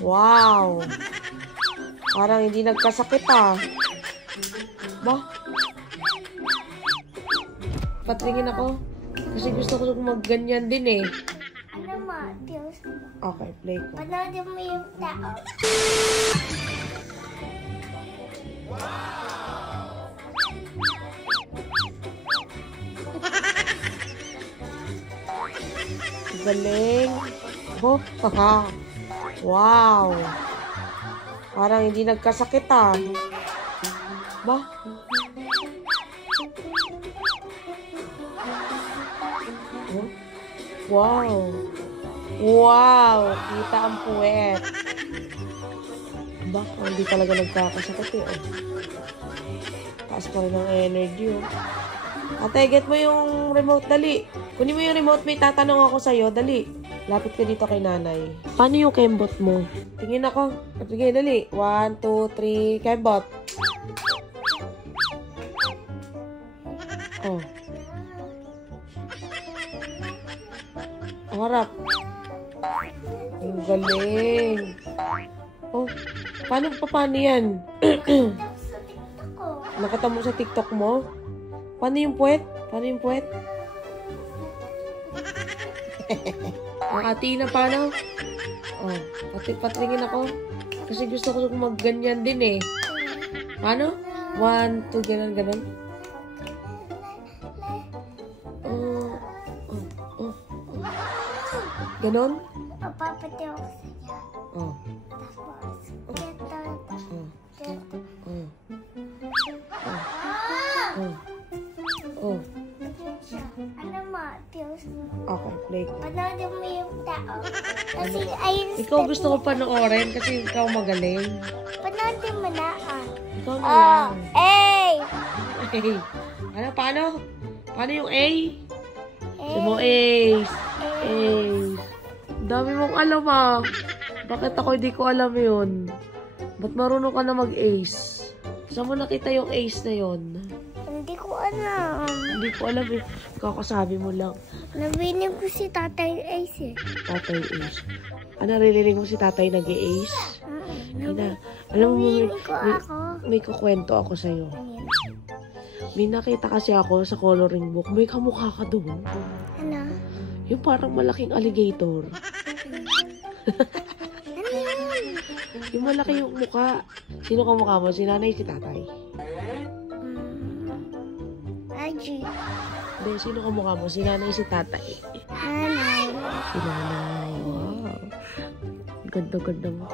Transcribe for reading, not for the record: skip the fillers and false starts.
Wow! Parang hindi nagkasakit ah. Ba? Patingin ako. Kasi gusto ko magganyan din eh. Ano mo? Diyos mo. Okay, play ko. Panoodin mo yung tao. Galing. Oh, haha. Wow. Parang hindi nagkasakit ah. Ba? Oh? Wow. Wow. Kita ang puwet. Ba? Hindi talaga nagkakasakit eh. Oh. Taas pa rin ang energy oh. Ate, get mo yung remote, dali. Kunin mo yung remote, may tatanong ako sa'yo, dali. Lapit ka dito kay nanay. Paano yung kembot mo? Tingin ako. Sige, dali. 1, 2, 3, kembot. Oh. Ang harap. Ang galing. Oh, paano yan? Sa TikTok ko. Nakita mo sa TikTok mo? Paano yung puwet? Paano yung puwet? Ang ati na paano? Oh, patingin ako. Kasi gusto ko magganyan din eh. Paano? 1, 2, ganun. Oh. Ganon? Papapati ako sa'yo. Oh. Tapos, ito. Oh. Ano mo? Diyos mo. Okay, play ko. Panoodin mo yung tao. Kasi ayun. Ikaw gusto ko panoorin kasi ikaw magaling. Panoodin mo na Ikaw na lang. Hey! Hey. Paano? Paano yung A? Sabi mo Ace. Ace. Dami mong alam ah. Bakit ako hindi ko alam yun? Ba't marunong ka na mag-ace? Saan mo nakita yung ace na yun? Hindi ko alam. Hindi ko alam eh. Kakasabi mo lang. Nabinig ko si Tatay Ace eh. Tatay ace. Ano, naririnig mo si tatay nag-ace? Alam mo, Nabinig ko ako. may kukwento ako sa'yo. Ayan. May nakita kasi ako sa coloring book. May kamukha ka doon. Ano? Yung parang malaking alligator. Ano yun? Yung malaki yung mukha. Sino kamukha mo? Si nanay, si tatay? Aji. Hindi, sino kamukha mo? Si nanay, si tatay? Nanay. Si nanay. Wow. Ganda-ganda mo.